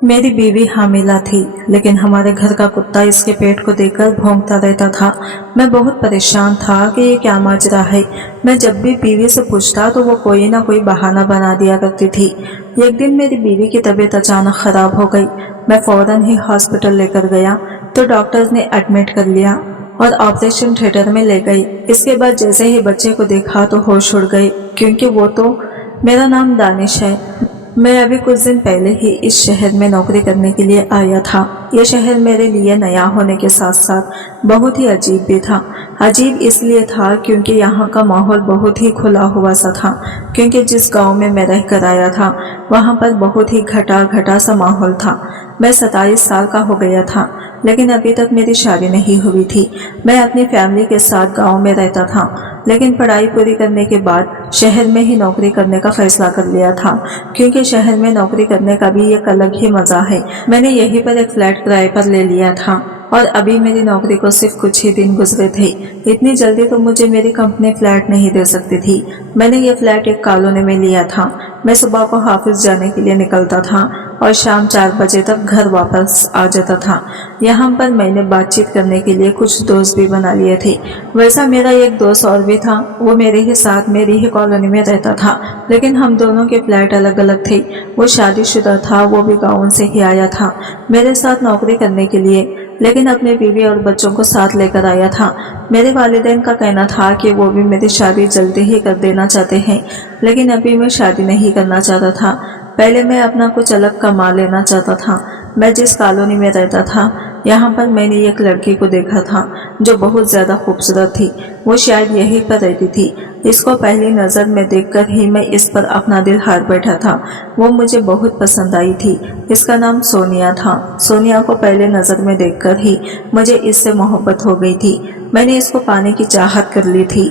मेरी बीवी हामिला थी, लेकिन हमारे घर का कुत्ता इसके पेट को देखकर भौंकता रहता था। मैं बहुत परेशान था कि ये क्या माजरा है। मैं जब भी बीवी से पूछता तो वो कोई ना कोई बहाना बना दिया करती थी। एक दिन मेरी बीवी की तबीयत अचानक खराब हो गई। मैं फौरन ही हॉस्पिटल लेकर गया तो डॉक्टर्स ने एडमिट कर लिया और ऑपरेशन थिएटर में ले गई। इसके बाद जैसे ही बच्चे को देखा तो होश उड़ गए, क्योंकि वो तो मेरा नाम दानिश है। मैं अभी कुछ दिन पहले ही इस शहर में नौकरी करने के लिए आया था। यह शहर मेरे लिए नया होने के साथ साथ बहुत ही अजीब भी था। अजीब इसलिए था क्योंकि यहाँ का माहौल बहुत ही खुला हुआ सा था, क्योंकि जिस गांव में मैं रह कर आया था वहाँ पर बहुत ही घटा घटा सा माहौल था। मैं 27 साल का हो गया था, लेकिन अभी तक मेरी शादी नहीं हुई थी। मैं अपनी फैमिली के साथ गांव में रहता था, लेकिन पढ़ाई पूरी करने के बाद शहर में ही नौकरी करने का फैसला कर लिया था, क्योंकि शहर में नौकरी करने का भी एक अलग ही मजा है। मैंने यहीं पर एक फ्लैट किराए पर ले लिया था और अभी मेरी नौकरी को सिर्फ कुछ ही दिन गुजरे थे। इतनी जल्दी तो मुझे मेरी कंपनी फ्लैट नहीं दे सकती थी। मैंने ये फ्लैट एक कॉलोनी में लिया था। मैं सुबह को ऑफिस जाने के लिए निकलता था और शाम 4 बजे तक घर वापस आ जाता था। यहाँ पर मैंने बातचीत करने के लिए कुछ दोस्त भी बना लिए थे। वैसा मेरा एक दोस्त और भी था, वो मेरे ही साथ मेरी ही कॉलोनी में रहता था, लेकिन हम दोनों के फ्लैट अलग अलग थे। वो शादीशुदा था, वो भी गाँव से ही आया था मेरे साथ नौकरी करने के लिए, लेकिन अपने बीवी और बच्चों को साथ लेकर आया था। मेरे वालिदैन का कहना था कि वो भी मेरी शादी जल्दी ही कर देना चाहते हैं, लेकिन अभी मैं शादी नहीं करना चाहता था। पहले मैं अपना कुछ अलग कमा लेना चाहता था। मैं जिस कॉलोनी में रहता था यहाँ पर मैंने एक लड़की को देखा था जो बहुत ज़्यादा खूबसूरत थी। वो शायद यहीं पर रहती थी। इसको पहली नज़र में देखकर ही मैं इस पर अपना दिल हार बैठा था। वो मुझे बहुत पसंद आई थी। इसका नाम सोनिया था। सोनिया को पहले नज़र में देखकर ही मुझे इससे मोहब्बत हो गई थी। मैंने इसको पाने की चाहत कर ली थी।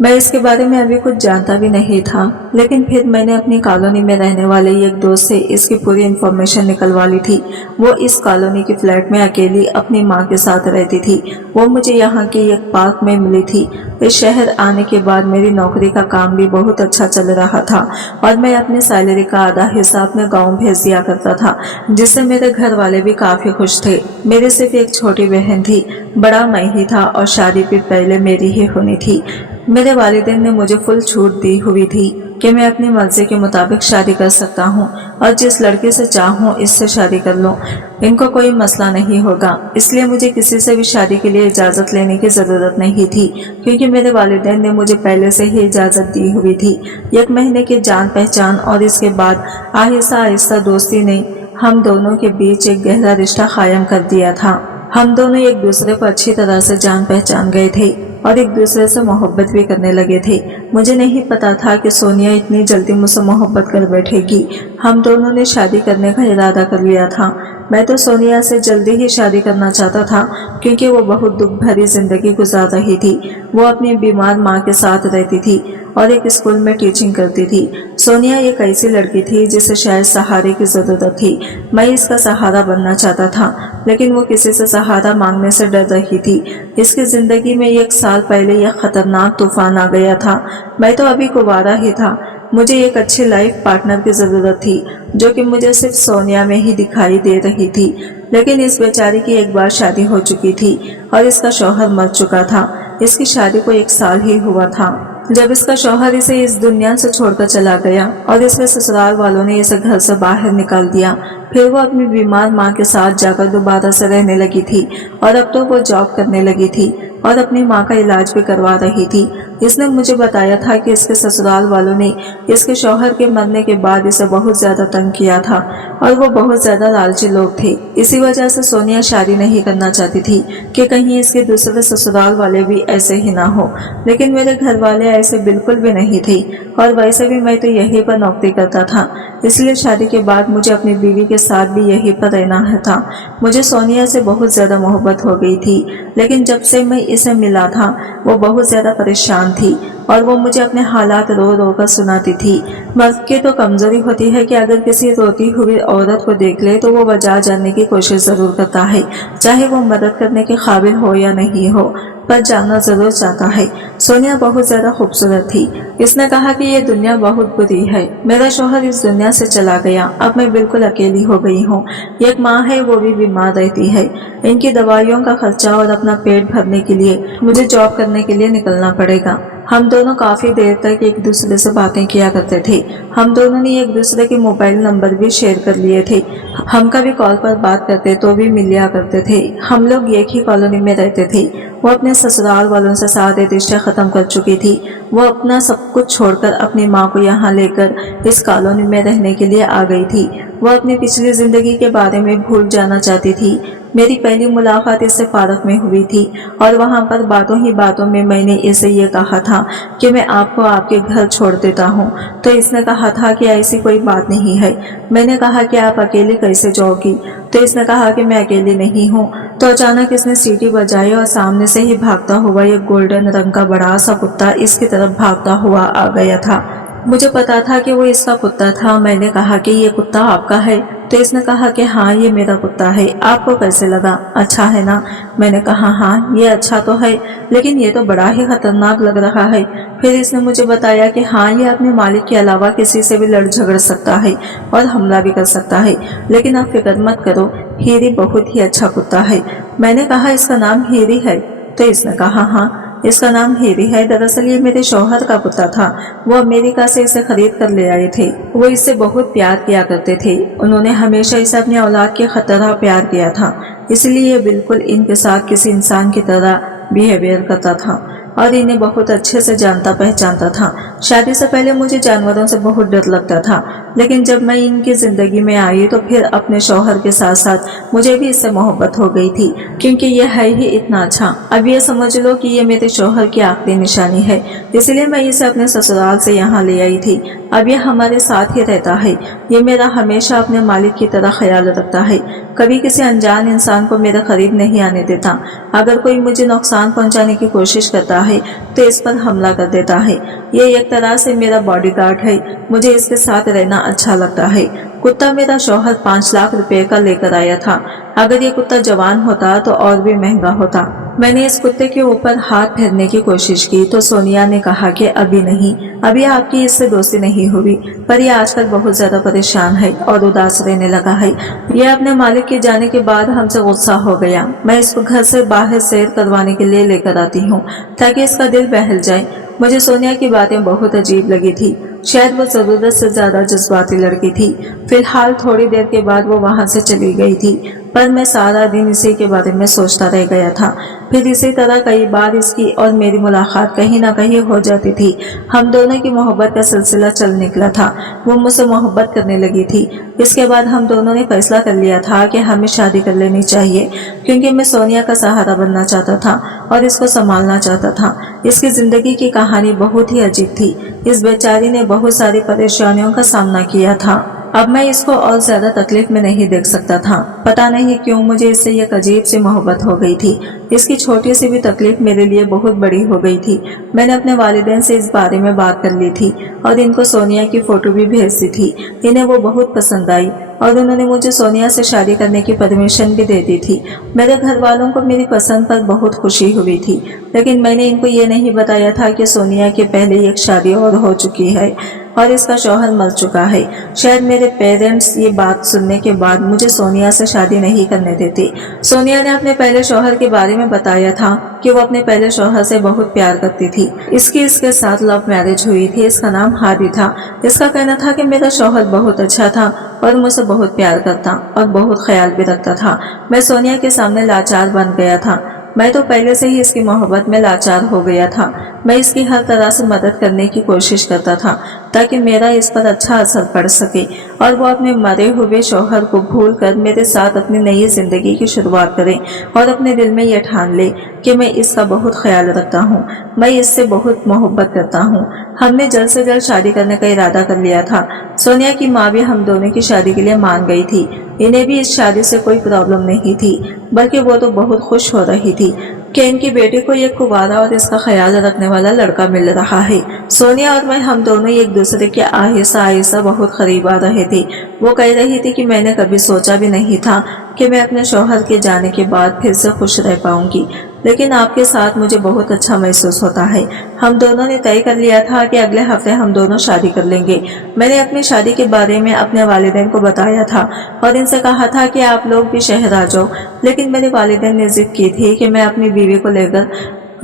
मैं इसके बारे में अभी कुछ जानता भी नहीं था, लेकिन फिर मैंने अपनी कॉलोनी में रहने वाले एक दोस्त से इसकी पूरी इन्फॉर्मेशन निकलवा ली थी। वो इस कॉलोनी की फ्लैट में अकेली अपनी माँ के साथ रहती थी। वो मुझे यहाँ के एक पार्क में मिली थी। इस शहर आने के बाद मेरी नौकरी का काम भी बहुत अच्छा चल रहा था और मैं अपनी सैलरी का आधा हिस्सा अपने गाँव भेज दिया करता था, जिससे मेरे घर वाले भी काफ़ी खुश थे। मेरी सिर्फ एक छोटी बहन थी, बड़ा मैं ही था और शादी भी पहले मेरी ही होनी थी। मेरे वालिदैन ने मुझे फुल छूट दी हुई थी कि मैं अपनी मर्जी के मुताबिक शादी कर सकता हूँ और जिस लड़के से चाहूँ इससे शादी कर लूँ। इनको कोई मसला नहीं होगा, इसलिए मुझे किसी से भी शादी के लिए इजाज़त लेने की ज़रूरत नहीं थी, क्योंकि मेरे वालिदैन ने मुझे पहले से ही इजाज़त दी हुई थी। 1 महीने की जान पहचान और इसके बाद आहिस्ता आहिस्ता दोस्ती ने हम दोनों के बीच एक गहरा रिश्ता कायम कर दिया था। हम दोनों एक दूसरे को अच्छी तरह से जान पहचान गए थे और एक दूसरे से मोहब्बत भी करने लगे थे। मुझे नहीं पता था कि सोनिया इतनी जल्दी मुझसे मोहब्बत कर बैठेगी। हम दोनों ने शादी करने का इरादा कर लिया था। मैं तो सोनिया से जल्दी ही शादी करना चाहता था, क्योंकि वो बहुत दुख भरी जिंदगी गुजार रही थी। वो अपनी बीमार माँ के साथ रहती थी और एक स्कूल में टीचिंग करती थी। सोनिया एक ऐसी लड़की थी जिसे शायद सहारे की ज़रूरत थी। मैं इसका सहारा बनना चाहता था, लेकिन वो किसी से सहारा मांगने से डर रही थी। इसकी ज़िंदगी में 1 साल पहले यह खतरनाक तूफान आ गया था। मैं तो अभी कुंवारा ही था। मुझे एक अच्छी लाइफ पार्टनर की ज़रूरत थी, जो कि मुझे सिर्फ सोनिया में ही दिखाई दे रही थी। लेकिन इस बेचारी की एक बार शादी हो चुकी थी और इसका शौहर मर चुका था। इसकी शादी को 1 साल ही हुआ था जब इसका शौहर इसे इस दुनिया से छोड़कर चला गया और इसके ससुराल वालों ने इसे घर से बाहर निकाल दिया। फिर वो अपनी बीमार माँ के साथ जाकर दोबारा से रहने लगी थी और अब तो वो जॉब करने लगी थी और अपनी माँ का इलाज भी करवा रही थी। इसने मुझे बताया था कि इसके ससुराल वालों ने इसके शौहर के मरने के बाद इसे बहुत ज़्यादा तंग किया था और वो बहुत ज़्यादा लालची लोग थे। इसी वजह से सोनिया शादी नहीं करना चाहती थी कि कहीं इसके दूसरे ससुराल वाले भी ऐसे ही ना हो। लेकिन मेरे घर वाले ऐसे बिल्कुल भी नहीं थे और वैसे भी मैं तो यहीं पर नौकरी करता था, इसलिए शादी के बाद मुझे अपनी बीवी के साथ भी यहीं पर रहना था। मुझे सोनिया से बहुत ज़्यादा मोहब्बत हो गई थी, लेकिन जब से मैं इसे मिला था वो बहुत ज़्यादा परेशान थी। और वो मुझे अपने हालात रो रो कर सुनाती थी। मर्द की तो कमजोरी होती है कि अगर किसी रोती हुई औरत को देख ले तो वो वजह जानने की कोशिश जरूर करता है, चाहे वो मदद करने के काबिल हो या नहीं हो, पर जानना जरूर चाहता है। सोनिया बहुत ज्यादा खूबसूरत थी। इसने कहा कि ये दुनिया बहुत बुरी है, मेरा शौहर इस दुनिया से चला गया, अब मैं बिल्कुल अकेली हो गई हूँ। एक माँ है, वो भी बीमार रहती है, इनकी दवाइयों का खर्चा और अपना पेट भरने के लिए मुझे जॉब करने के लिए निकलना पड़ेगा। हम दोनों काफी देर तक एक दूसरे से बातें किया करते थे। हम दोनों ने एक दूसरे के मोबाइल नंबर भी शेयर कर लिए थे। हम कभी कॉल पर बात करते तो भी मिल लिया करते थे। हम लोग एक ही कॉलोनी में रहते थे। वो अपने ससुराल वालों से सारे रिश्ते खत्म कर चुकी थी। वो अपना सब कुछ छोड़कर अपनी माँ को यहाँ लेकर इस कॉलोनी में रहने के लिए आ गई थी। वो अपनी पिछली जिंदगी के बारे में भूल जाना चाहती थी। मेरी पहली मुलाकात इससे पार्क में हुई थी और वहाँ पर बातों ही बातों में मैंने इसे ये कहा था कि मैं आपको आपके घर छोड़ देता हूँ, तो इसने कहा था कि ऐसी कोई बात नहीं है। मैंने कहा कि आप अकेली कैसे जाओगी, तो इसने कहा कि मैं अकेली नहीं हूँ। तो अचानक इसने सीटी बजाई और सामने से ही भागता हुआ एक गोल्डन रंग का बड़ा सा कुत्ता इसकी तरफ भागता हुआ आ गया था। मुझे पता था कि वो इसका कुत्ता था। मैंने कहा कि ये कुत्ता आपका है, तो इसने कहा कि हाँ ये मेरा कुत्ता है। आपको कैसे लगा, अच्छा है ना? मैंने कहा हाँ ये अच्छा तो है, लेकिन ये तो बड़ा ही खतरनाक लग रहा है। फिर इसने मुझे बताया कि हाँ ये अपने मालिक के अलावा किसी से भी लड़ झगड़ सकता है और हमला भी कर सकता है, लेकिन आप फिक्र मत करो, हीरी बहुत ही अच्छा कुत्ता है। मैंने कहा इसका नाम हीरी है, तो इसने कहा हाँ इसका नाम हीरी है। दरअसल ये मेरे शौहर का कुत्ता था, वो अमेरिका से इसे खरीद कर ले आए थे। वो इससे बहुत प्यार किया करते थे। उन्होंने हमेशा इसे अपनी औलाद की तरह प्यार किया था, इसलिए ये बिल्कुल इनके साथ किसी इंसान की तरह बिहेवियर करता था और इन्हें बहुत अच्छे से जानता पहचानता था। शादी से पहले मुझे जानवरों से बहुत डर लगता था, लेकिन जब मैं इनकी जिंदगी में आई तो फिर अपने शौहर के साथ साथ मुझे भी इससे मोहब्बत हो गई थी, क्योंकि यह है ही इतना अच्छा। अब ये समझ लो कि ये मेरे शौहर की आखिरी निशानी है, इसलिए मैं इसे अपने ससुराल से यहाँ ले आई थी। अब यह हमारे साथ ही रहता है। ये मेरा हमेशा अपने मालिक की तरह ख्याल रखता है, कभी किसी अनजान इंसान को मेरे करीब नहीं आने देता। अगर कोई मुझे नुकसान पहुंचाने की कोशिश करता है तो इस पर हमला कर देता है। ये एक तरह से मेरा बॉडीगार्ड है, मुझे इसके साथ रहना अच्छा लगता है। कुत्ता मेरा शौहर 5 लाख रुपए का लेकर आया था। अगर ये कुत्ता जवान होता तो और भी महंगा होता। मैंने इस कुत्ते के ऊपर हाथ फेरने की कोशिश की तो सोनिया ने कहा कि अभी नहीं, अभी आपकी इससे दोस्ती नहीं हुई, पर यह आजकल बहुत ज्यादा परेशान है और उदास रहने लगा है। यह अपने मालिक के जाने के बाद हमसे गुस्सा हो गया। मैं इसको घर से बाहर सैर करवाने के लिए लेकर आती हूँ ताकि इसका दिल बहल जाए। मुझे सोनिया की बातें बहुत अजीब लगी थी। शायद वो जरूरत से ज्यादा जज्बाती लड़की थी। फिलहाल थोड़ी देर के बाद वो वहां से चली गई थी, पर मैं सारा दिन इसी के बारे में सोचता रह गया था। फिर इसी तरह कई बार इसकी और मेरी मुलाकात कहीं ना कहीं हो जाती थी। हम दोनों की मोहब्बत का सिलसिला चल निकला था। वो मुझसे मोहब्बत करने लगी थी। इसके बाद हम दोनों ने फैसला कर लिया था कि हमें शादी कर लेनी चाहिए, क्योंकि मैं सोनिया का सहारा बनना चाहता था और इसको संभालना चाहता था। इसकी जिंदगी की कहानी बहुत ही अजीब थी। इस बेचारी ने बहुत सारी परेशानियों का सामना किया था। अब मैं इसको और ज्यादा तकलीफ में नहीं देख सकता था। पता नहीं क्यों मुझे इससे एक अजीब सी मोहब्बत हो गई थी। इसकी छोटी सी भी तकलीफ मेरे लिए बहुत बड़ी हो गई थी। मैंने अपने वालिदैन से इस बारे में बात कर ली थी और इनको सोनिया की फोटो भी भेज दी थी। इन्हें वो बहुत पसंद आई और उन्होंने मुझे सोनिया से शादी करने की परमिशन भी दे दी थी। मेरे घर वालों को मेरी पसंद पर बहुत खुशी हुई थी, लेकिन मैंने इनको ये नहीं बताया था कि सोनिया के पहले एक शादी और हो चुकी है और इसका शौहर मर चुका है। शायद मेरे पेरेंट्स ये बात सुनने के बाद मुझे सोनिया से शादी नहीं करने देते। सोनिया ने अपने पहले शौहर के बारे में बताया था कि वो अपने पहले शौहर से बहुत प्यार करती थी। इसके साथ लव मैरिज हुई थी। इसका नाम हादी था। इसका कहना था कि मेरा शौहर बहुत अच्छा था और मुझसे बहुत प्यार करता और बहुत ख्याल भी रखता था। मैं सोनिया के सामने लाचार बन गया था। मैं तो पहले से ही इसकी मोहब्बत में लाचार हो गया था। मैं इसकी हर तरह से मदद करने की कोशिश करता था ताकि मेरा इस पर अच्छा असर पड़ सके और वो अपने मरे हुए शौहर को भूलकर मेरे साथ अपनी नई जिंदगी की शुरुआत करे और अपने दिल में ये ठान ले कि मैं इसका बहुत ख्याल रखता हूँ, मैं इससे बहुत मोहब्बत करता हूँ। हमने जल्द से जल्द शादी करने का इरादा कर लिया था। सोनिया की माँ भी हम दोनों की शादी के लिए मान गई थी। इन्हें भी इस शादी से कोई प्रॉब्लम नहीं थी, बल्कि वो तो बहुत खुश हो रही थी। कि इनकी बेटी को एक कुंवारा और इसका ख्याल रखने वाला लड़का मिल रहा है। सोनिया और मैं हम दोनों एक दूसरे के आहिस्ता आहिस्ता बहुत करीब आ रहे थे। वो कह रही थी कि मैंने कभी सोचा भी नहीं था कि मैं अपने शौहर के जाने के बाद फिर से खुश रह पाऊंगी, लेकिन आपके साथ मुझे बहुत अच्छा महसूस होता है। हम दोनों ने तय कर लिया था कि अगले हफ्ते हम दोनों शादी कर लेंगे। मैंने अपनी शादी के बारे में अपने वालिदैन को बताया था और इनसे कहा था कि आप लोग भी शहर आ जाओ, लेकिन मेरे वालिदैन ने जिद की थी कि मैं अपनी बीवी को लेकर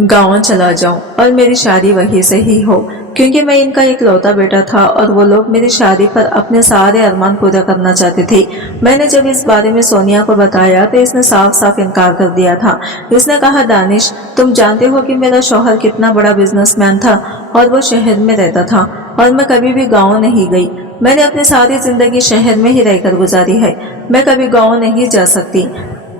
गाँव चला जाऊं और मेरी शादी वहीं से ही हो, क्योंकि मैं इनका इकलौता बेटा था और वो लोग मेरी शादी पर अपने सारे अरमान पूरा करना चाहते थे। मैंने जब इस बारे में सोनिया को बताया तो इसने साफ साफ इनकार कर दिया था। इसने कहा, दानिश, तुम जानते हो कि मेरा शौहर कितना बड़ा बिजनेसमैन था और वो शहर में रहता था और मैं कभी भी गाँव नहीं गई। मैंने अपनी सारी जिंदगी शहर में ही रहकर गुजारी है, मैं कभी गाँव नहीं जा सकती।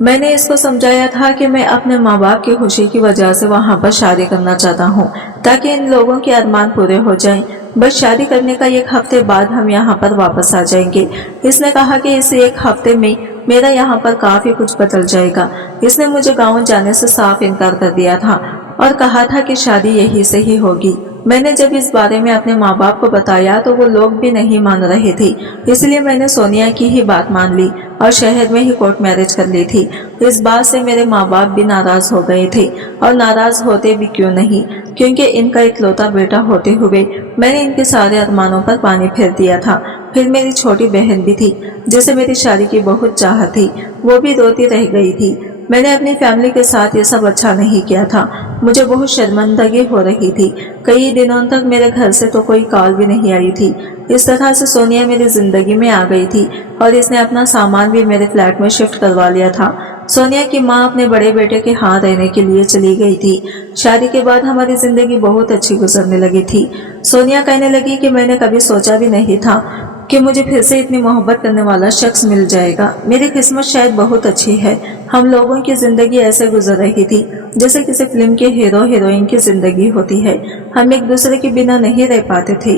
मैंने इसको समझाया था कि मैं अपने माँ बाप की खुशी की वजह से वहाँ पर शादी करना चाहता हूँ ताकि इन लोगों के अरमान पूरे हो जाएं। बस शादी करने का एक हफ्ते बाद हम यहाँ पर वापस आ जाएंगे। इसने कहा कि इस एक हफ्ते में मेरा यहाँ पर काफी कुछ बदल जाएगा। इसने मुझे गाँव जाने से साफ इनकार कर दिया था और कहा था कि शादी यहीं से ही होगी। मैंने जब इस बारे में अपने माँ बाप को बताया तो वो लोग भी नहीं मान रहे थे, इसलिए मैंने सोनिया की ही बात मान ली और शहर में ही कोर्ट मैरिज कर ली थी। इस बात से मेरे माँ बाप भी नाराज हो गए थे और नाराज होते भी क्यों नहीं, क्योंकि इनका इकलौता बेटा होते हुए मैंने इनके सारे अरमानों पर पानी फेर दिया था। फिर मेरी छोटी बहन भी थी जिसे मेरी शादी की बहुत चाह थी, वो भी रोती रह गई थी। मैंने अपनी फैमिली के साथ ये सब अच्छा नहीं किया था। मुझे बहुत शर्मिंदगी हो रही थी। कई दिनों तक मेरे घर से तो कोई कॉल भी नहीं आई थी। इस तरह से सोनिया मेरी जिंदगी में आ गई थी और इसने अपना सामान भी मेरे फ्लैट में शिफ्ट करवा लिया था। सोनिया की माँ अपने बड़े बेटे के यहाँ रहने के लिए चली गई थी। शादी के बाद हमारी जिंदगी बहुत अच्छी गुजरने लगी थी। सोनिया कहने लगी कि मैंने कभी सोचा भी नहीं था कि मुझे फिर से इतनी मोहब्बत करने वाला शख्स मिल जाएगा। मेरी किस्मत शायद बहुत अच्छी है। हम लोगों की जिंदगी ऐसे गुजर रही थी जैसे किसी फिल्म के हीरो हीरोइन की जिंदगी होती है। हम एक दूसरे के बिना नहीं रह पाते थे।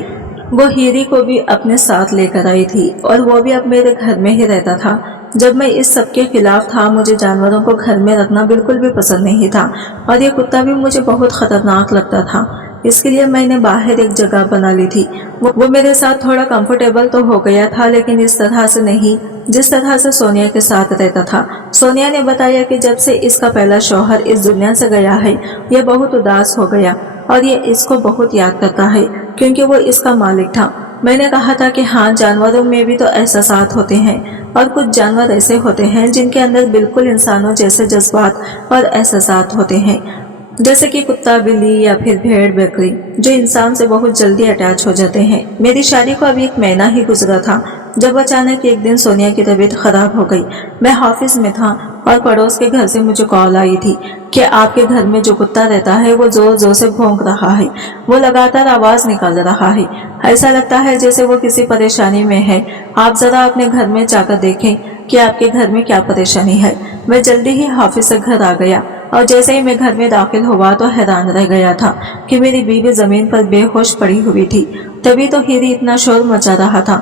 वो हीरी को भी अपने साथ लेकर आई थी और वो भी अब मेरे घर में ही रहता था। जब मैं इस सब के खिलाफ था, मुझे जानवरों को घर में रखना बिल्कुल भी पसंद नहीं था और ये कुत्ता भी मुझे बहुत खतरनाक लगता था। इसके लिए मैंने बाहर एक जगह बना ली थी। वो मेरे साथ थोड़ा कंफर्टेबल तो हो गया था, लेकिन इस तरह से नहीं जिस तरह से सोनिया के साथ रहता था। सोनिया ने बताया कि जब से इसका पहला शौहर इस दुनिया से गया है, ये बहुत उदास हो गया और ये इसको बहुत याद करता है क्योंकि वो इसका मालिक था। मैंने कहा था कि हाँ, जानवरों में भी तो एहसासात होते हैं और कुछ जानवर ऐसे होते हैं जिनके अंदर बिल्कुल इंसानों जैसे जज्बात और एहसासात होते हैं, जैसे कि कुत्ता, बिल्ली या फिर भेड़ बकरी, जो इंसान से बहुत जल्दी अटैच हो जाते हैं। मेरी शादी को अभी 1 महीना ही गुजरा था जब अचानक एक दिन सोनिया की तबीयत खराब हो गई। मैं ऑफिस में था और पड़ोस के घर से मुझे कॉल आई थी कि आपके घर में जो कुत्ता रहता है वो जोर जोर से भौंक रहा है। वो लगातार आवाज निकाल रहा है। ऐसा लगता है जैसे वो किसी परेशानी में है। आप जरा अपने घर में जाकर देखें कि आपके घर में क्या परेशानी है। मैं जल्दी ही ऑफिस से घर आ गया और जैसे ही मैं घर में दाखिल हुआ तो हैरान रह गया था कि मेरी बीवी जमीन पर बेहोश पड़ी हुई थी। तभी तो हीरी इतना शोर मचा रहा था।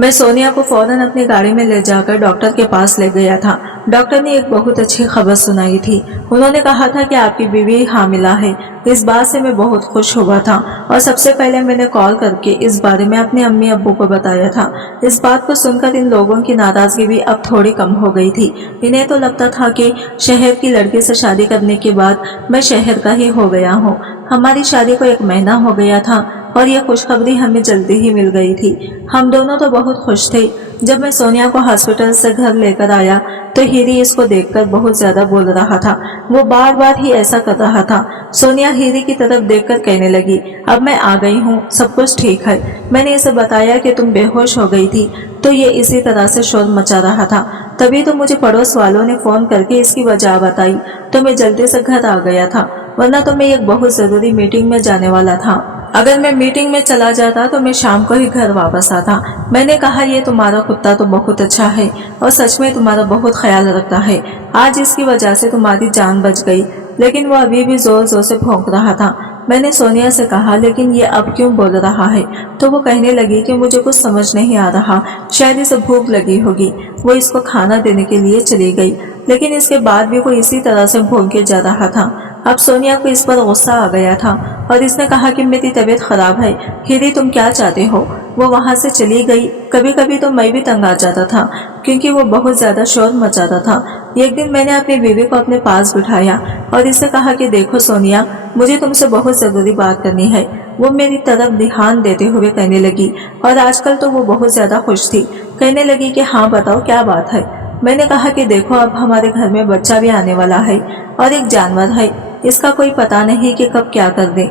मैं सोनिया को फौरन अपनी गाड़ी में ले जाकर डॉक्टर के पास ले गया था। डॉक्टर ने एक बहुत अच्छी खबर सुनाई थी। उन्होंने कहा था कि आपकी बीवी हामिला है। इस बात से मैं बहुत खुश हुआ था और सबसे पहले मैंने कॉल करके इस बारे में अपने अम्मी अब्बू को बताया था। इस बात को सुनकर इन लोगों की नाराजगी भी अब थोड़ी कम हो गई थी। इन्हें तो लगता था कि शहर की लड़की से शादी करने के बाद मैं शहर का ही हो गया हूँ। हमारी शादी को 1 महीना हो गया था और यह खुशखबरी हमें जल्दी ही मिल गई थी। हम दोनों तो बहुत खुश थे। जब मैं सोनिया को हॉस्पिटल से घर लेकर आया तो हीरी इसको देखकर बहुत ज्यादा बोल रहा था। वो बार बार ही ऐसा कर रहा था। सोनिया हीरी की तरफ देखकर कहने लगी, अब मैं आ गई हूँ, सब कुछ ठीक है। मैंने इसे बताया कि तुम बेहोश हो गई थी तो ये इसी तरह से शोर मचा रहा था। तभी तो मुझे पड़ोस वालों ने फोन करके इसकी वजह बताई तो मैं जल्दी से घर आ गया था, वरना तो मैं एक बहुत जरूरी मीटिंग में जाने वाला था। अगर मैं मीटिंग में चला जाता तो मैं शाम को ही घर वापस आता। मैंने कहा, ये तुम्हारा कुत्ता तो बहुत अच्छा है और सच में तुम्हारा बहुत ख्याल रखता है। आज इसकी वजह से तुम्हारी जान बच गई। लेकिन वो अभी भी जोर जोर से भौंक रहा था। मैंने सोनिया से कहा, लेकिन ये अब क्यों बोल रहा है? तो वो कहने लगी कि मुझे कुछ समझ नहीं आ रहा, शायद इसे भूख लगी होगी। वो इसको खाना देने के लिए चली गई। लेकिन इसके बाद भी वो इसी तरह से भौंके जा रहा था। अब सोनिया को इस पर गुस्सा आ गया था और इसने कहा कि मेरी तबीयत खराब है, हीरी तुम क्या चाहते हो। वो वहां से चली गई। कभी कभी तो मैं भी तंग आ जाता था क्योंकि वो बहुत ज्यादा शोर मचाता था। एक दिन मैंने अपनी बीवी को अपने पास बिठाया और इससे कहा कि देखो सोनिया, मुझे तुमसे बहुत जरूरी बात करनी है। वो मेरी तरफ ध्यान देते हुए कहने लगी और आजकल तो वो बहुत ज्यादा खुश थी। कहने लगी कि हाँ बताओ क्या बात है। मैंने कहा कि देखो अब हमारे घर में बच्चा भी आने वाला है और एक जानवर है, इसका कोई पता नहीं कि कब क्या कर दे।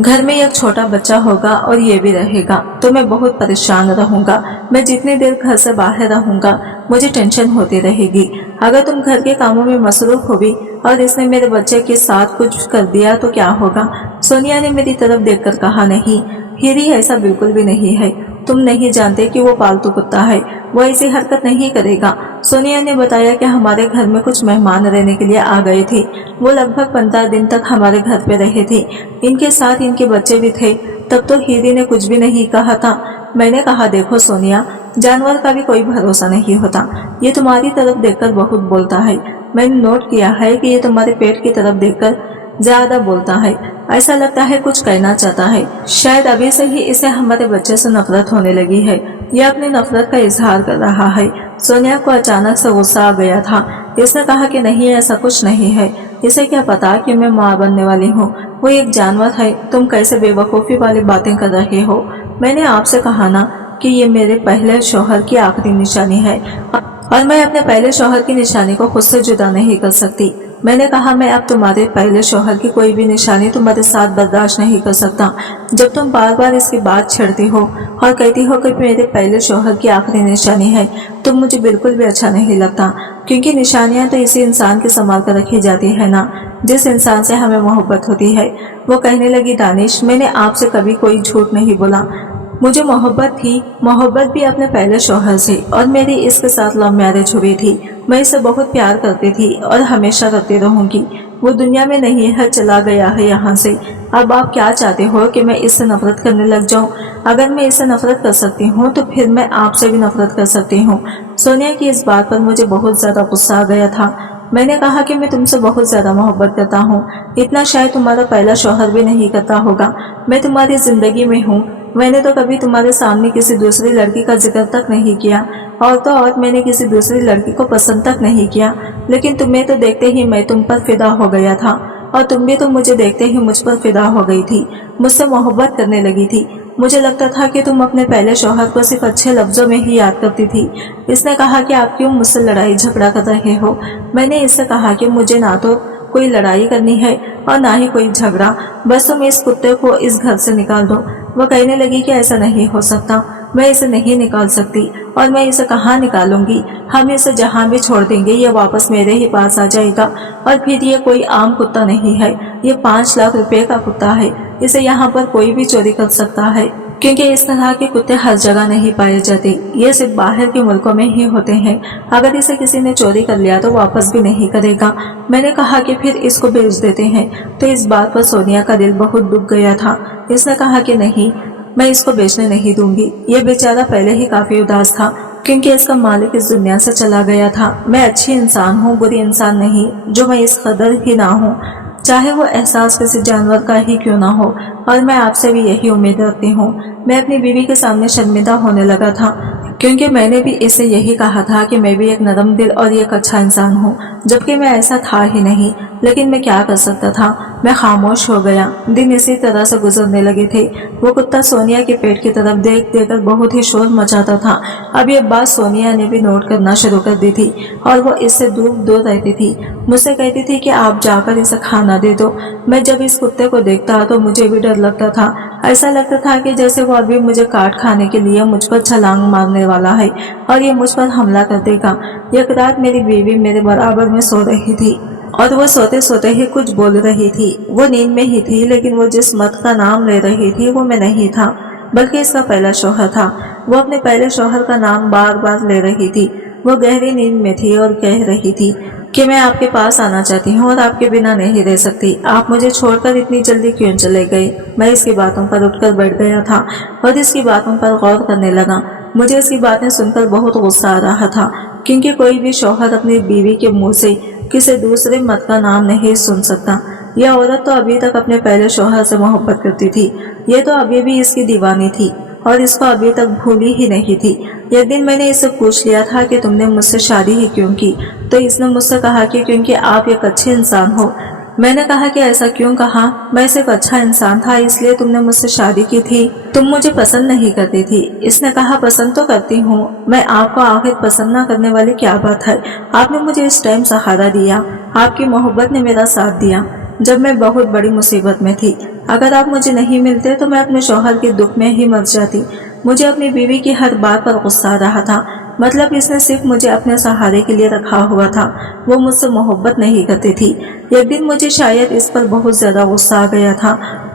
घर में एक छोटा बच्चा होगा और ये भी रहेगा तो मैं बहुत परेशान रहूंगा। मैं जितनी देर घर से बाहर रहूंगा मुझे टेंशन होती रहेगी। अगर तुम घर के कामों में मसरूफ होगी और इसने मेरे बच्चे के साथ कुछ कर दिया तो क्या होगा। सोनिया ने मेरी तरफ देखकर कहा, नहीं हीरी, ऐसा बिल्कुल भी नहीं है। तुम नहीं जानते कि वो पालतू कुत्ता है, वो ऐसी हरकत नहीं करेगा। सोनिया ने बताया कि हमारे घर में कुछ मेहमान रहने के लिए आ गए थे। वो लगभग 15 दिन तक हमारे घर पे रहे थे। इनके साथ इनके बच्चे भी थे। तब तो हीरी ने कुछ भी नहीं कहा था। मैंने कहा देखो सोनिया, जानवर का भी कोई भरोसा नहीं होता। ये तुम्हारी तरफ देखकर बहुत बोलता है। मैंने नोट किया है कि ये तुम्हारे पेट की तरफ देखकर ज्यादा बोलता है। ऐसा लगता है कुछ कहना चाहता है। शायद अभी से ही इसे हमारे बच्चे से नफरत होने लगी है। यह अपनी नफरत का इजहार कर रहा है। सोनिया को अचानक से गुस्सा आ गया था। इसने कहा कि नहीं, ऐसा कुछ नहीं है। इसे क्या पता कि मैं माँ बनने वाली हूँ। वो एक जानवर है। तुम कैसे बेवकूफ़ी वाली बातें कर रहे हो। मैंने आपसे कहा ना कि ये मेरे पहले शौहर की आखिरी निशानी है और मैं अपने पहले शौहर की निशानी को खुद से जुदा नहीं कर सकती। मैंने कहा मैं अब तुम्हारे पहले शौहर की कोई भी निशानी तुम्हारे साथ बर्दाश्त नहीं कर सकता। जब तुम बार बार इसकी बात छेड़ती हो और कहती हो कि मेरे पहले शौहर की आखिरी निशानी है तो मुझे बिल्कुल भी अच्छा नहीं लगता, क्योंकि निशानियां तो इसी इंसान के संभाल कर रखी जाती है ना, जिस इंसान से हमें मोहब्बत होती है। वो कहने लगी, दानिश, मैंने आपसे कभी कोई झूठ नहीं बोला। मुझे मोहब्बत थी, मोहब्बत भी अपने पहले शौहर से, और मेरी इसके साथ लव मैरिज हुई थी। मैं इसे बहुत प्यार करती थी और हमेशा करती रहूंगी। वो दुनिया में नहीं है, चला गया है यहाँ से। अब आप क्या चाहते हो कि मैं इससे नफरत करने लग जाऊं? अगर मैं इससे नफरत कर सकती हूँ तो फिर मैं आपसे भी नफरत कर सकती हूँ। सोनिया की इस बात पर मुझे बहुत ज्यादा गुस्सा आ गया था। मैंने कहा कि मैं तुमसे बहुत ज्यादा मोहब्बत करता हूँ। इतना शायद तुम्हारा पहला शौहर भी नहीं करता होगा। मैं तुम्हारी जिंदगी में हूँ। मैंने तो कभी तुम्हारे सामने किसी दूसरी लड़की का जिक्र तक नहीं किया, और तो और मैंने किसी दूसरी लड़की को पसंद तक नहीं किया। लेकिन तुम्हें तो देखते ही मैं तुम पर फिदा हो गया था, और तुम भी तो मुझे देखते ही मुझ पर फिदा हो गई थी, मुझसे मोहब्बत करने लगी थी। मुझे लगता था कि तुम अपने पहले शौहर को सिर्फ अच्छे लफ्जों में ही याद करती थी। इसने कहा कि आप क्यों मुझसे लड़ाई झगड़ा कर रहे हो। मैंने इससे कहा कि मुझे ना तो कोई लड़ाई करनी है और ना ही कोई झगड़ा, बस तुम इस कुत्ते को इस घर से निकाल दो। वो कहने लगी कि ऐसा नहीं हो सकता, मैं इसे नहीं निकाल सकती, और मैं इसे कहाँ निकालूंगी। हम इसे जहाँ भी छोड़ देंगे ये वापस मेरे ही पास आ जाएगा, और फिर ये कोई आम कुत्ता नहीं है, ये 5 लाख रुपए का कुत्ता है। इसे यहाँ पर कोई भी चोरी कर सकता है, क्योंकि इस तरह के कुत्ते हर जगह नहीं पाए जाते, ये सिर्फ बाहर के मुल्कों में ही होते हैं। अगर इसे किसी ने चोरी कर लिया तो वापस भी नहीं करेगा। मैंने कहा कि फिर इसको बेच देते हैं, तो इस बात पर सोनिया का दिल बहुत दुख गया था। इसने कहा कि नहीं, मैं इसको बेचने नहीं दूंगी। ये बेचारा पहले ही काफी उदास था, क्योंकि इसका मालिक इस दुनिया से चला गया था। मैं अच्छी इंसान हूँ, बुरी इंसान नहीं, जो मैं इस कदर ही ना हूँ, चाहे वो एहसास किसी जानवर का ही क्यों ना हो। और मैं आपसे भी यही उम्मीद रखती हूँ। मैं अपनी बीवी के सामने शर्मिंदा होने लगा था, क्योंकि मैंने भी इसे यही कहा था कि मैं भी एक नरम दिल और एक अच्छा इंसान हूँ, जबकि मैं ऐसा था ही नहीं। लेकिन मैं क्या कर सकता था, मैं खामोश हो गया। दिन इसी तरह से गुजरने लगे थे। वो कुत्ता सोनिया के पेट की तरफ देख देकर बहुत ही शोर मचाता था। अब ये बात सोनिया ने भी नोट करना शुरू कर दी थी, और वो इससे दूर दूर रहती थी। मुझसे कहती थी कि आप जाकर इसे खाना दे दो। मैं जब इस कुत्ते को देखता तो मुझे भी डर लगता था। ऐसा लगता था कि जैसे वो अभी मुझे काट खाने के लिए मुझ पर छलांग मारने वाला है और ये मुझ पर हमला कर देगा। एक रात मेरी बीवी मेरे बराबर में सो रही थी, और वो सोते सोते ही कुछ बोल रही थी। वो नींद में ही थी, लेकिन वो जिस मर्द का नाम ले रही थी वो मैं नहीं था, बल्कि इसका पहला शौहर था। वो अपने पहले शौहर का नाम बार बार ले रही थी। वो गहरी नींद में थी और कह रही थी कि मैं आपके पास आना चाहती हूँ और आपके बिना नहीं रह सकती। आप मुझे छोड़कर इतनी जल्दी क्यों चले गए। मैं इसकी बातों पर उठकर बैठ गया था और इसकी बातों पर गौर करने लगा। मुझे इसकी बातें सुनकर बहुत गुस्सा आ रहा था, क्योंकि कोई भी शौहर अपनी बीवी के मुंह से किसी दूसरे मर्द का नाम नहीं सुन सकता। यह औरत तो अभी तक अपने पहले शौहर से मोहब्बत करती थी। ये तो अभी भी इसकी दीवानी थी और इसको अभी तक भूली ही नहीं थी। एक दिन मैंने इससे पूछ लिया था कि तुमने मुझसे शादी ही क्यों की, तो इसने मुझसे कहा कि क्योंकि आप एक अच्छे इंसान हो। मैंने कहा कि ऐसा क्यों कहा? मैं सिर्फ अच्छा इंसान था इसलिए तुमने मुझसे शादी की थी? तुम मुझे पसंद नहीं करती थी। इसने कहा पसंद तो करती हूँ मैं आपको, आखिर पसंद ना करने वाली क्या बात है? आपने मुझे इस टाइम सहारा दिया, आपकी मोहब्बत ने मेरा साथ दिया जब मैं बहुत बड़ी मुसीबत में थी। अगर आप मुझे नहीं मिलते तो मैं अपने शौहर के दुख में ही मर जाती। मुझे अपनी बीवी की हर बात पर गुस्सा आ रहा था। मतलब इसने सिर्फ मुझे अपने सहारे के लिए रखा हुआ था, वो मुझसे मोहब्बत नहीं करती थी। एक दिन मुझे शायद इस पर बहुत ज्यादा गुस्सा आ गया था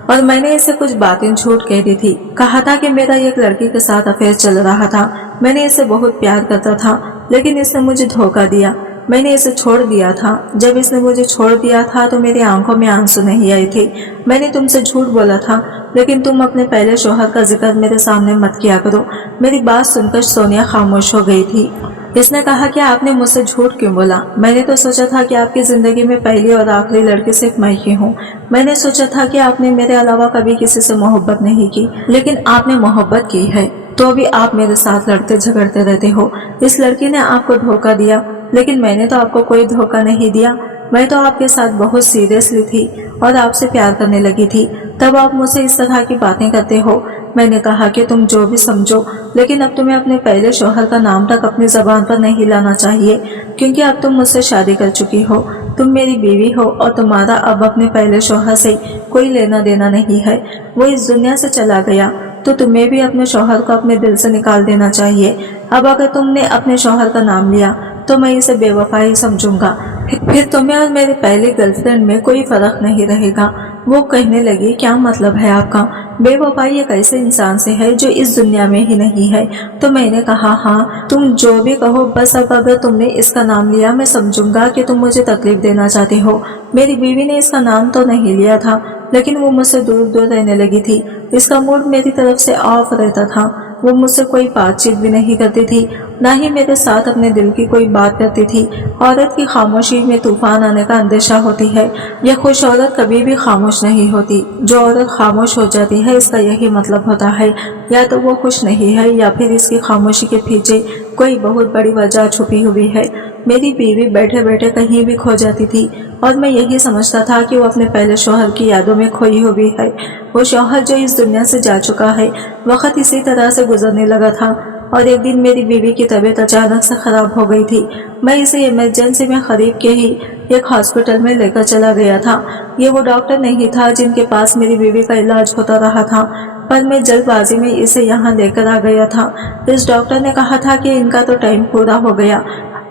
और मैंने इसे कुछ बातें झूठ कह दी थी। कहा था कि मेरा एक लड़की के साथ अफेयर चल रहा था। मैंने इसे बहुत प्यार करता था, लेकिन इसने मुझे धोखा दिया। मैंने इसे छोड़ दिया था। जब इसने मुझे छोड़ दिया था तो मेरी आंखों में आंसू नहीं आए थे। मैंने तुमसे झूठ बोला था, लेकिन तुम अपने पहले शौहर का जिक्र मेरे सामने मत किया करो। मेरी बात सुनकर सोनिया खामोश हो गई थी। इसने कहा कि आपने मुझसे झूठ क्यों बोला? मैंने तो सोचा था कि आपकी जिंदगी में पहली और आखिरी लड़की सिर्फ मैं ही हूँ। मैंने सोचा था कि आपने मेरे अलावा कभी किसी से मोहब्बत नहीं की, लेकिन आपने मोहब्बत की है तो भी आप मेरे साथ लड़ते झगड़ते रहते हो। इस लड़की ने आपको धोखा दिया, लेकिन मैंने तो आपको कोई धोखा नहीं दिया। मैं तो आपके साथ बहुत सीरियसली थी और आपसे प्यार करने लगी थी, तब आप मुझसे इस तरह की बातें करते हो। मैंने कहा कि तुम जो भी समझो, लेकिन अब तुम्हें अपने पहले शौहर का नाम तक अपनी जबान पर नहीं लाना चाहिए, क्योंकि अब तुम मुझसे शादी कर चुकी हो। तुम मेरी बीवी हो और तुम्हारा अब अपने पहले शौहर से कोई लेना देना नहीं है। वो इस दुनिया से चला गया तो तुम्हें भी अपने शौहर को अपने दिल से निकाल देना चाहिए। अब अगर तुमने अपने शौहर का नाम लिया तो मैं इसे बेवफाई समझूंगा। फिर तुम्हें और मेरे पहले गर्लफ्रेंड में कोई फर्क नहीं रहेगा। वो कहने लगी, क्या मतलब है आपका? बेवफाई एक ऐसे इंसान से है जो इस दुनिया में ही नहीं है। तो मैंने कहा हाँ, तुम जो भी कहो, बस अब अगर तुमने इसका नाम लिया मैं समझूंगा कि तुम मुझे तकलीफ देना चाहते हो। मेरी बीवी ने इसका नाम तो नहीं लिया था, लेकिन वो मुझसे दूर दूर रहने लगी थी। इसका मूड मेरी तरफ से ऑफ रहता था। वो मुझसे कोई बातचीत भी नहीं करती थी, ना ही मेरे साथ अपने दिल की कोई बात करती थी। औरत की खामोशी में तूफान आने का अंदेशा होती है। यह खुश औरत कभी भी खामोश नहीं होती। जो औरत खामोश हो जाती है इसका यही मतलब होता है, या तो वो खुश नहीं है या फिर इसकी खामोशी के पीछे कोई बहुत बड़ी वजह छुपी हुई है। मेरी बीवी बैठे बैठे कहीं भी खो जाती थी और मैं यही समझता था कि वो अपने पहले शौहर की यादों में खोई हुई है। वो शौहर जो इस दुनिया से जा चुका है। वक्त इसी तरह से गुजरने लगा था और एक दिन मेरी बीवी की तबीयत अचानक से खराब हो गई थी। मैं इसे इमरजेंसी में करीब के ही एक हॉस्पिटल में लेकर चला गया था। ये वो डॉक्टर नहीं था जिनके पास मेरी बीवी का इलाज होता रहा था, पर मैं जल्दबाजी में इसे यहाँ लेकर आ गया था। इस डॉक्टर ने कहा था कि इनका तो टाइम पूरा हो गया,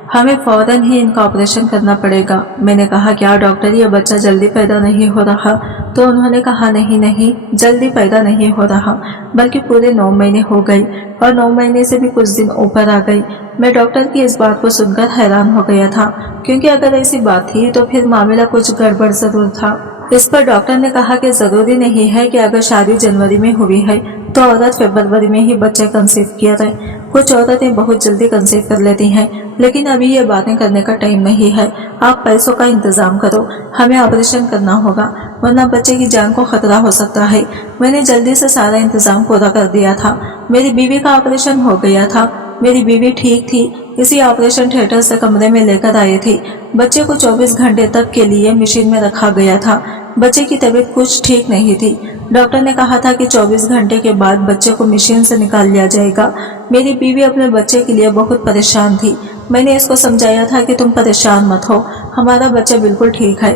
हमें फौरन ही इनका ऑपरेशन करना पड़ेगा। मैंने कहा, क्या डॉक्टर, ये बच्चा जल्दी पैदा नहीं हो रहा? तो उन्होंने कहा, नहीं नहीं, जल्दी पैदा नहीं हो रहा, बल्कि पूरे 9 महीने हो गए और 9 महीने से भी कुछ दिन ऊपर आ गई। मैं डॉक्टर की इस बात को सुनकर हैरान हो गया था, क्योंकि अगर ऐसी बात थी तो फिर मामला कुछ गड़बड़ जरूर था। इस पर डॉक्टर ने कहा कि जरूरी नहीं है कि अगर शादी जनवरी में हुई है तो औरत फरवरी में ही बच्चे कंसीव किया जाए। कुछ औरतें बहुत जल्दी कंसीव कर लेती हैं, लेकिन अभी ये बातें करने का टाइम नहीं है। आप पैसों का इंतजाम करो, हमें ऑपरेशन करना होगा, वरना बच्चे की जान को खतरा हो सकता है। मैंने जल्दी से सारा इंतजाम पूरा कर दिया था। मेरी बीवी का ऑपरेशन हो गया था। मेरी बीवी ठीक थी। इसी ऑपरेशन थिएटर से कमरे में लेकर आए थे। बच्चे को 24 घंटे तक के लिए मशीन में रखा गया था। बच्चे की तबीयत कुछ ठीक नहीं थी। डॉक्टर ने कहा था कि 24 घंटे के बाद बच्चे को मशीन से निकाल लिया जाएगा। मेरी बीवी अपने बच्चे के लिए बहुत परेशान थी। मैंने इसको समझाया था कि तुम परेशान मत हो, हमारा बच्चा बिल्कुल ठीक है।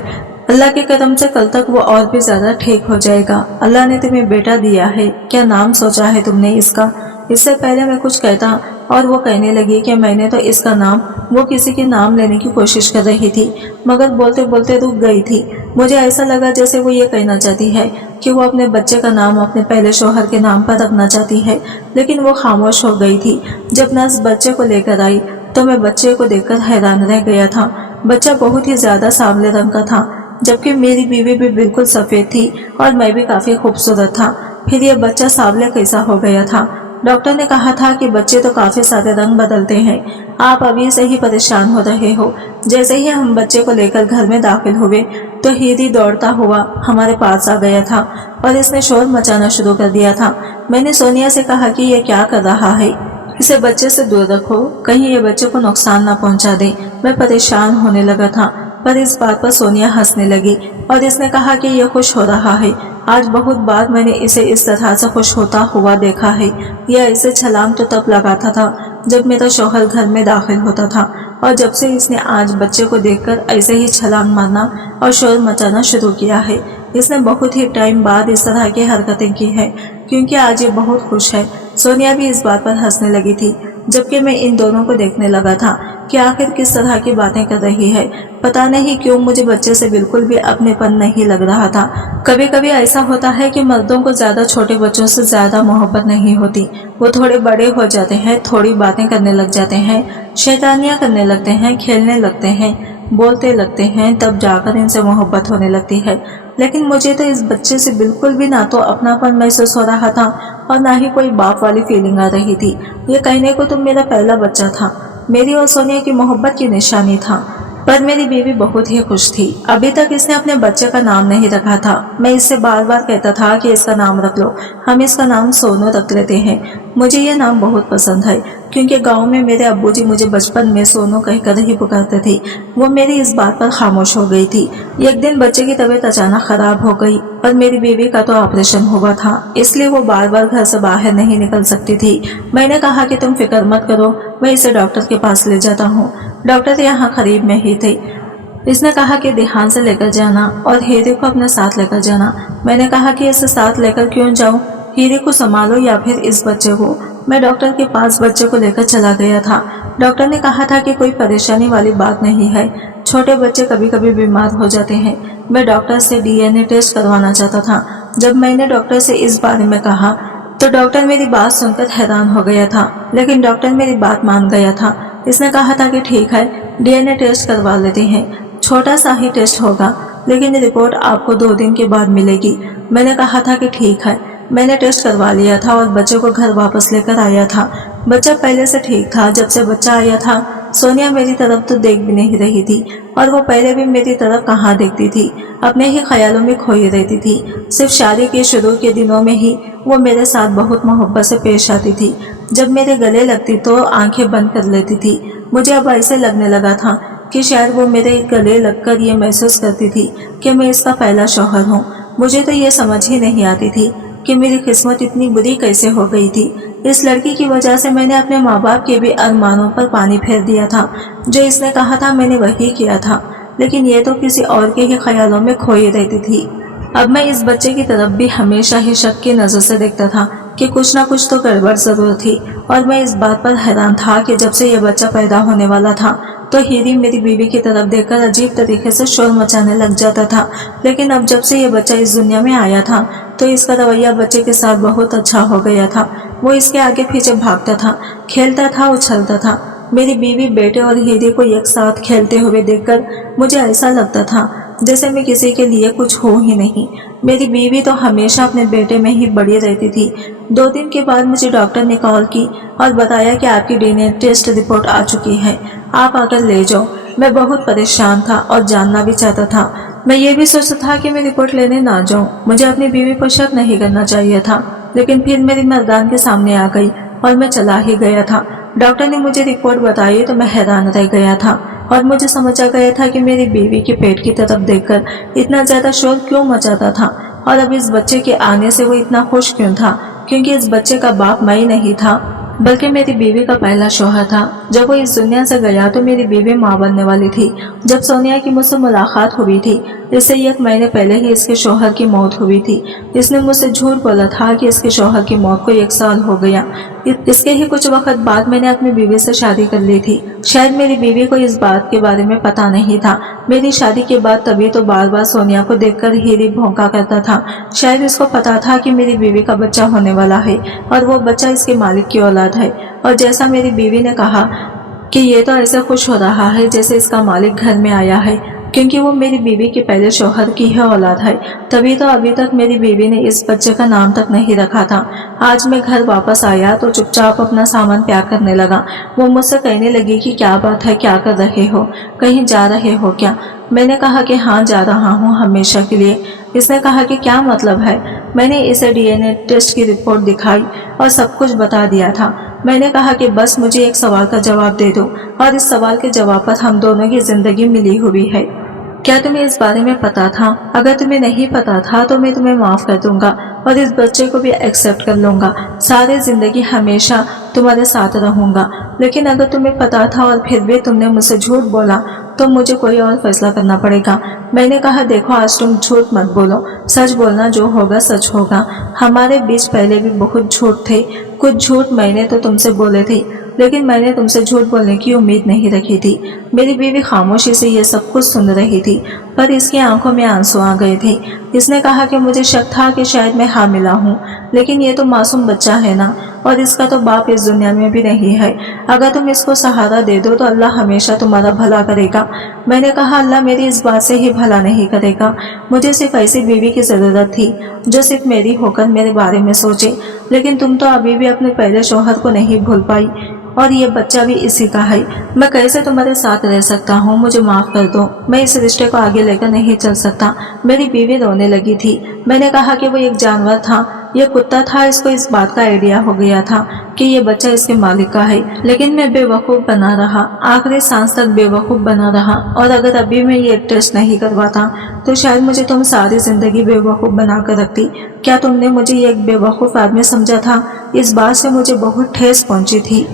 अल्लाह के करम से कल तक वो और भी ज्यादा ठीक हो जाएगा। अल्लाह ने तुम्हें बेटा दिया है, क्या नाम सोचा है तुमने इसका? इससे पहले मैं कुछ कहता और वो कहने लगी कि मैंने तो इसका नाम, वो किसी के नाम लेने की कोशिश कर रही थी, मगर बोलते बोलते रुक गई थी। मुझे ऐसा लगा जैसे वो ये कहना चाहती है कि वो अपने बच्चे का नाम अपने पहले शौहर के नाम पर रखना चाहती है, लेकिन वो खामोश हो गई थी। जब नर्स बच्चे को लेकर आई तो मैं बच्चे को देखकर हैरान रह गया था। बच्चा बहुत ही ज्यादा सांवले रंग का था, जबकि मेरी बीवी भी बिल्कुल सफेद थी और मैं भी काफी खूबसूरत था। फिर यह बच्चा सांवले कैसा हो गया था? डॉक्टर ने कहा था कि बच्चे तो काफी सारे रंग बदलते हैं, आप अभी से ही परेशान हो रहे हो। जैसे ही हम बच्चे को लेकर घर में दाखिल हुए तो हीरी दौड़ता हुआ हमारे पास आ गया था और इसने शोर मचाना शुरू कर दिया था। मैंने सोनिया से कहा कि ये क्या कर रहा है, इसे बच्चे से दूर रखो, कहीं ये बच्चे को नुकसान ना पहुंचा दे। मैं परेशान होने लगा था, पर इस बात पर सोनिया हंसने लगी और इसने कहा कि ये खुश हो रहा है। आज बहुत बार मैंने इसे इस तरह से खुश होता हुआ देखा है। यह ऐसे छलांग तो तब लगाता था जब मेरा शौहर घर में दाखिल होता था, और जब से इसने आज बच्चे को देखकर ऐसे ही छलांग मारना और शोर मचाना शुरू किया है। इसने बहुत ही टाइम बाद इस तरह की हरकतें की हैं, क्योंकि आज ये बहुत खुश है। सोनिया भी इस बात पर हंसने लगी थी, जबकि मैं इन दोनों को देखने लगा था कि आखिर किस तरह की बातें कर रही है। पता नहीं क्यों मुझे बच्चे से बिल्कुल भी अपनेपन नहीं लग रहा था। कभी कभी ऐसा होता है कि मर्दों को ज्यादा छोटे बच्चों से ज्यादा मोहब्बत नहीं होती। वो थोड़े बड़े हो जाते हैं, थोड़ी बातें करने लग जाते हैं, शैतानियां करने लगते हैं, खेलने लगते हैं, बोलते लगते हैं, तब जाकर इनसे मोहब्बत होने लगती है। लेकिन मुझे तो इस बच्चे से बिल्कुल भी ना तो अपनापन महसूस हो रहा था और ना ही कोई बाप वाली फीलिंग आ रही थी। ये कहने को तो मेरा पहला बच्चा था, मेरी और सोनिया की मोहब्बत की निशानी था। पर मेरी बीवी बहुत ही खुश थी। अभी तक इसने अपने बच्चे का नाम नहीं रखा था। मैं इससे बार बार कहता था कि इसका नाम रख लो, हम इसका नाम सोनू रख लेते हैं। मुझे ये नाम बहुत पसंद है, क्योंकि गांव में मेरे अब्बूजी मुझे बचपन में सोनू कहकर ही पुकारते थे। वो मेरी इस बात पर खामोश हो गई थी। एक दिन बच्चे की तबीयत अचानक खराब हो गई और मेरी बीवी का तो ऑपरेशन हुआ था, इसलिए वो बार बार घर से बाहर नहीं निकल सकती थी। मैंने कहा कि तुम फिक्र मत करो, मैं इसे डॉक्टर के पास ले जाता हूँ। डॉक्टर यहाँ करीब में ही थे। इसने कहा कि ध्यान से लेकर जाना और हीरे को अपने साथ लेकर जाना। मैंने कहा कि इसे साथ लेकर क्यों जाऊं, हीरे को संभालो या फिर इस बच्चे को। मैं डॉक्टर के पास बच्चे को लेकर चला गया था। डॉक्टर ने कहा था कि कोई परेशानी वाली बात नहीं है, छोटे बच्चे कभी कभी बीमार हो जाते हैं। मैं डॉक्टर से DNA टेस्ट करवाना चाहता था। जब मैंने डॉक्टर से इस बारे में कहा तो डॉक्टर मेरी बात सुनकर हैरान हो गया था, लेकिन डॉक्टर मेरी बात मान गया था। इसने कहा था कि ठीक है, DNA टेस्ट करवा लेते हैं, छोटा सा ही टेस्ट होगा, लेकिन रिपोर्ट आपको 2 दिन के बाद मिलेगी। मैंने कहा था कि ठीक है। मैंने टेस्ट करवा लिया था और बच्चे को घर वापस लेकर आया था। बच्चा पहले से ठीक था। जब से बच्चा आया था, सोनिया मेरी तरफ तो देख भी नहीं रही थी, और वो पहले भी मेरी तरफ कहाँ देखती थी, अपने ही ख्यालों में खोई रहती थी। सिर्फ शादी के शुरू के दिनों में ही वो मेरे साथ बहुत मोहब्बत से पेश आती थी। जब मेरे गले लगती तो आंखें बंद कर लेती थी। मुझे अब ऐसे लगने लगा था कि शायद वो मेरे गले लगकर ये महसूस करती थी कि मैं इसका पहला शौहर हूँ। मुझे तो ये समझ ही नहीं आती थी कि मेरी किस्मत इतनी बुरी कैसे हो गई थी। इस लड़की की वजह से मैंने अपने माँ बाप के भी अरमानों पर पानी फेर दिया था। जो इसने कहा था मैंने वही किया था, लेकिन ये तो किसी और के ही ख्यालों में खोई रहती थी। अब मैं इस बच्चे की तरफ भी हमेशा ही शक की नजर से देखता था कि कुछ ना कुछ तो गड़बड़ जरूर थी, और मैं इस बात पर हैरान था कि जब से यह बच्चा पैदा होने वाला था तो हीरी मेरी बीवी की तरफ देखकर अजीब तरीके से शोर मचाने लग जाता था। लेकिन अब जब से ये बच्चा इस दुनिया में आया था तो इसका रवैया बच्चे के साथ बहुत अच्छा हो गया था। वो इसके आगे पीछे भागता था, खेलता था, उछलता था। मेरी बीवी बेटे और हीरे को एक साथ खेलते हुए देखकर मुझे ऐसा लगता था जैसे मैं किसी के लिए कुछ हो ही नहीं। मेरी बीवी तो हमेशा अपने बेटे में ही बड़ी रहती थी। 2 दिन के बाद मुझे डॉक्टर ने कॉल की और बताया कि आपकी DNA टेस्ट रिपोर्ट आ चुकी है, आप आकर ले जाओ। मैं बहुत परेशान था और जानना भी चाहता था। मैं ये भी सोचता था कि मैं रिपोर्ट लेने ना जाऊं, मुझे अपनी बीवी पर शक नहीं करना चाहिए था। लेकिन फिर मेरी मर्दान के सामने आ गई और मैं चला ही गया था। डॉक्टर ने मुझे रिपोर्ट बताई तो मैं हैरान रह गया था, और मुझे समझ आ गया था कि मेरी बीवी के पेट की तरफ देखकर इतना ज्यादा शोर क्यों मचाता था, और अब इस बच्चे के आने से वो इतना खुश क्यों था, क्योंकि इस बच्चे का बाप मैं नहीं था बल्कि मेरी बीवी का पहला शौहर था। जब वो इस दुनिया से गया तो मेरी बीवी माँ बनने वाली थी। जब सोनिया की मुझसे मुलाकात हुई थी, इससे 1 महीने पहले ही इसके शौहर की मौत हुई थी। इसने मुझसे झूठ बोला था कि इसके शौहर की मौत को 1 साल हो गया। इसके ही कुछ वक्त बाद मैंने अपनी बीवी से शादी कर ली थी। शायद मेरी बीवी को इस बात के बारे में पता नहीं था। मेरी शादी के बाद तभी तो बार बार सोनिया को देखकर हीरी भौंका करता था। शायद इसको पता था कि मेरी बीवी का बच्चा होने वाला है और वो बच्चा इसके मालिक की औलाद है। और जैसा मेरी बीवी ने कहा कि ये तो ऐसे खुश हो रहा है जैसे इसका मालिक घर में आया है, क्योंकि वो मेरी बीवी के पहले शौहर की ही औलाद है। तभी तो अभी तक मेरी बीवी ने इस बच्चे का नाम तक नहीं रखा था। आज मैं घर वापस आया तो चुपचाप अपना सामान पैक करने लगा। वो मुझसे कहने लगी कि क्या बात है, क्या कर रहे हो, कहीं जा रहे हो क्या? मैंने कहा कि हाँ जा रहा हूँ हमेशा के लिए। इसने कहा कि क्या मतलब है? मैंने इसे डीएनए टेस्ट की रिपोर्ट दिखाई और सब कुछ बता दिया था। मैंने कहा कि बस मुझे एक सवाल का जवाब दे दो और इस सवाल के जवाब पर हम दोनों की जिंदगी मिली हुई है। क्या तुम्हें इस बारे में पता था? अगर तुम्हें नहीं पता था तो मैं तुम्हें माफ कर दूंगा और इस बच्चे को भी एक्सेप्ट कर लूंगा। सारी जिंदगी हमेशा तुम्हारे साथ रहूंगा। लेकिन अगर तुम्हें पता था और फिर भी तुमने मुझसे झूठ बोला तो मुझे कोई और फैसला करना पड़ेगा। मैंने कहा देखो आज तुम झूठ मत बोलो, सच बोलना, जो होगा सच होगा। हमारे बीच पहले भी बहुत झूठ थे, कुछ झूठ मैंने तो तुमसे बोले थे, लेकिन मैंने तुमसे झूठ बोलने की उम्मीद नहीं रखी थी। मेरी बीवी खामोशी से ये सब कुछ सुन रही थी, पर इसकी आंखों में आंसू आ गए थे। इसने कहा कि मुझे शक था कि शायद मैं हामिला हूँ, लेकिन ये तो मासूम बच्चा है ना, और इसका तो बाप इस दुनिया में भी नहीं है। अगर तुम इसको सहारा दे दो तो अल्लाह हमेशा तुम्हारा भला करेगा। मैंने कहा अल्लाह मेरी इस बात से ही भला नहीं करेगा। मुझे सिर्फ ऐसी बीवी की जरूरत थी जो सिर्फ मेरी होकर मेरे बारे में सोचे, लेकिन तुम तो अभी भी अपने पहले शौहर को नहीं भूल पाई और ये बच्चा भी इसी का है। मैं कैसे तुम्हारे साथ रह सकता हूँ? मुझे माफ कर दो, मैं इस रिश्ते को आगे लेकर नहीं चल सकता। मेरी बीवी रोने लगी थी। मैंने कहा कि वो एक जानवर था, ये कुत्ता था, इसको इस बात का आइडिया हो गया था कि ये बच्चा इसके मालिक का है, लेकिन मैं बेवकूफ बना रहा, आखिरी सांस तक बेवकूफ बना रहा। और अगर अभी मैं ये टेस्ट नहीं करवाता तो शायद मुझे तुम सारी जिंदगी बेवकूफ बना कर रखती। क्या तुमने मुझे ये एक बेवकूफ आदमी समझा था? इस बात से मुझे बहुत ठेस पहुंची थी।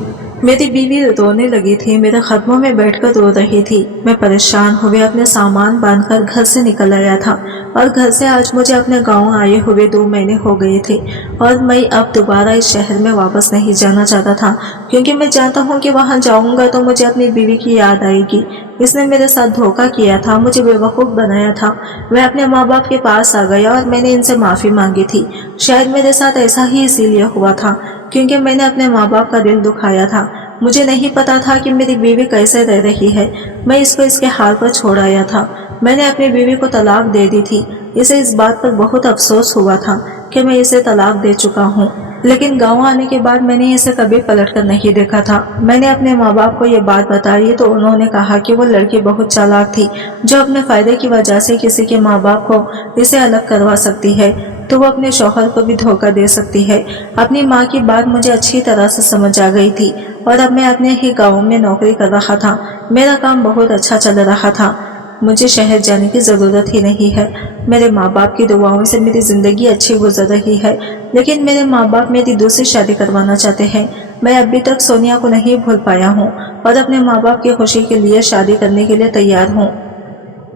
मेरी बीवी रोने लगी थी, मेरे कदमों में बैठकर रो रही थी। मैं परेशान हुए अपने सामान बांधकर घर से निकल आया था और घर से आज मुझे अपने गांव आए हुए 2 महीने हो गए थे और मैं अब दोबारा इस शहर में वापस नहीं जाना चाहता था, क्योंकि मैं जानता हूँ कि वहाँ जाऊँगा तो मुझे अपनी बीवी की याद आएगी। इसने मेरे साथ धोखा किया था, मुझे बेवकूफ़ बनाया था। मैं अपने माँ बाप के पास आ गया और मैंने इनसे माफ़ी मांगी थी। शायद मेरे साथ ऐसा ही इसीलिए हुआ था क्योंकि मैंने अपने माँ बाप का दिल दुखाया था। मुझे नहीं पता था कि मेरी बीवी कैसे रह रही है। मैं इसको इसके हाल पर छोड़ आया था। मैंने अपनी बीवी को तलाक दे दी थी। इसे इस बात पर बहुत अफसोस हुआ था कि मैं इसे तलाक दे चुका हूँ, लेकिन गांव आने के बाद मैंने इसे कभी पलट कर नहीं देखा था। मैंने अपने माँ बाप को ये बात बताई तो उन्होंने कहा कि वो लड़की बहुत चालाक थी, जो अपने फायदे की वजह से किसी के माँ बाप को इसे अलग करवा सकती है तो वो अपने शौहर को भी धोखा दे सकती है। अपनी माँ की बात मुझे अच्छी तरह से समझ आ गई थी और अब मैं अपने ही गाँव में नौकरी कर रहा था। मेरा काम बहुत अच्छा चल रहा था, मुझे शहर जाने की ज़रूरत ही नहीं है। मेरे माँ बाप की दुआओं से मेरी ज़िंदगी अच्छी गुजर रही है, लेकिन मेरे माँ बाप मेरी दूसरी शादी करवाना चाहते हैं। मैं अभी तक सोनिया को नहीं भूल पाया हूँ और अपने माँ बाप की खुशी के लिए शादी करने के लिए तैयार हूँ।